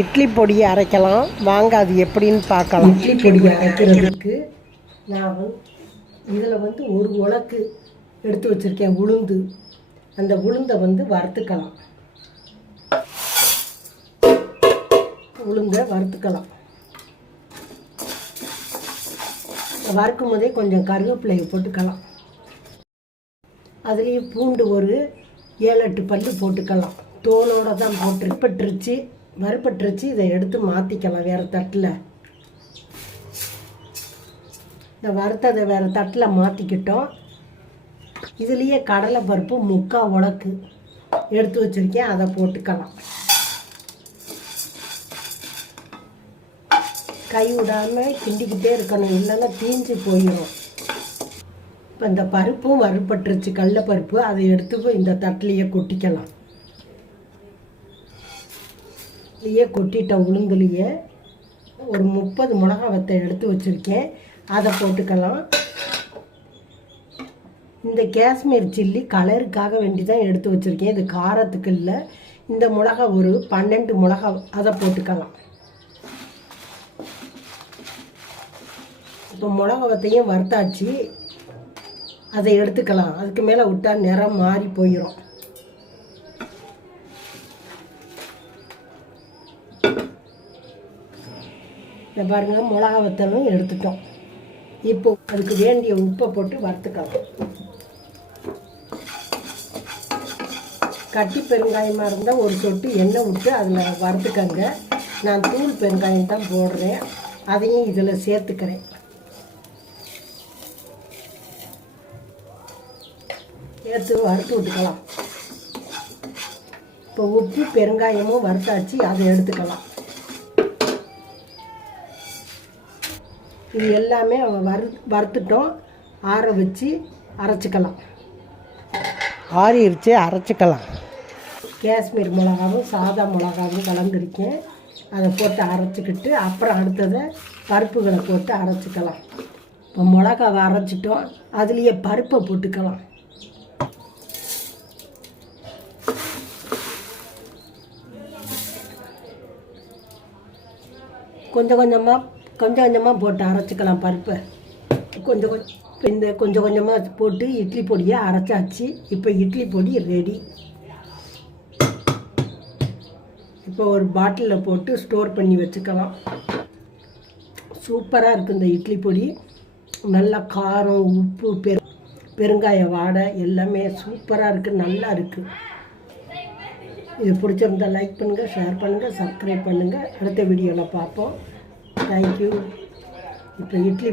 இட்லி பொடியை அரைக்கலாம் வாங்க, அது எப்படின்னு பார்க்கலாம். இட்லி பொடியை அரைக்கிறதுக்கு நான் இதில் ஒரு உலக்கு எடுத்து வச்சுருக்கேன் உளுந்து. அந்த உளுந்தை வறுத்துக்கலாம். உளுந்தை வறுத்துக்கலாம். வறுக்கும் போதே கொஞ்சம் கருவேப்பிலையை போட்டுக்கலாம். அதுலேயே பூண்டு ஒரு 7-8 பல்லு போட்டுக்கலாம். தோலோடு தான் போட்டு வறுப்பட்டுருச்சு. இதை எடுத்து மாற்றிக்கலாம் வேறு தட்டில். இந்த வறுத்ததை வேறு தட்டில் மாற்றிக்கிட்டோம். இதுலேயே கடலை பருப்பு 3/4 உலக்கு எடுத்து வச்சுருக்கேன், அதை போட்டுக்கலாம். கை விடாமல் கிண்டிக்கிட்டே இருக்கணும், இல்லைன்னா தீஞ்சு போயிடும். இப்போ இந்த பருப்பும் வறுப்பட்டுருச்சு, கடலைப்பருப்பு. அதை எடுத்து இந்த தட்டிலையே கொட்டிக்கலாம். இதையே கொட்டிட்ட உளுந்துலையே ஒரு 30 மிளகா வத்தை எடுத்து வச்சுருக்கேன், அதை போட்டுக்கலாம். இந்த காஷ்மீர் சில்லி கலருக்காக வேண்டி தான் எடுத்து வச்சுருக்கேன், இது காரத்துக்கு இல்லை. இந்த மிளகா ஒரு 12 மிளகா, அதை போட்டுக்கலாம். இப்போ மிளகா வத்தையும் வறுத்தாச்சு, அதை எடுத்துக்கலாம். அதுக்கு மேலே விட்டால் நிறம் மாறி போயிடும். இந்த பாருங்கள், மிளகா வத்தலும் எடுத்துட்டோம். இப்போ அதுக்கு வேண்டிய உப்பை போட்டு வறுத்துக்கலாம். கட்டி பெருங்காயமாக இருந்தால் ஒரு சொட்டு எண்ணெய் விட்டு அதில் வறுத்துக்கங்க. நான் தூள் பெருங்காயம் தான் போடுறேன், அதையும் இதில் சேர்த்துக்கிறேன். சேர்த்து வறுத்து விட்டுக்கலாம். இப்போ உப்பு பெருங்காயமும் வறுத்தாச்சு, அதை எடுத்துக்கலாம். இது எல்லாமே வறுத்துட்டோம், ஆற வச்சு அரைச்சிக்கலாம். ஆறிடுச்சு, அரைச்சிக்கலாம். காஷ்மீர் மிளகாவும் சாதா மிளகாவும் கலந்துருக்கேன், அதை போட்டு அரைச்சிக்கிட்டு அப்புறம் அடுத்ததை பருப்புகளை போட்டு அரைச்சிக்கலாம். இப்போ மிளகாவை அரைச்சிட்டோம், அதுலேயே பருப்பை போட்டுக்கலாம். கொஞ்சம் கொஞ்சமாக போட்டு அரைச்சிக்கலாம் பருப்பை. கொஞ்சம் கொஞ்சமாக போட்டு இட்லி பொடியை அரைச்சாச்சு. இப்போ இட்லி பொடி ரெடி. இப்போ ஒரு பாட்டிலில் போட்டு ஸ்டோர் பண்ணி வச்சுக்கலாம். சூப்பராக இருக்குது இந்த இட்லி பொடி. நல்லா காரம், உப்பு, பெருங்காய வாடை எல்லாமே சூப்பராக இருக்குது, நல்லா இருக்குது. இது பிடிச்சிருந்தால் லைக் பண்ணுங்கள், ஷேர் பண்ணுங்கள், சப்ஸ்கிரைப் பண்ணுங்கள். அடுத்த வீடியோவில் பார்ப்போம். தேங்க்யூ. இப்போ இட்லி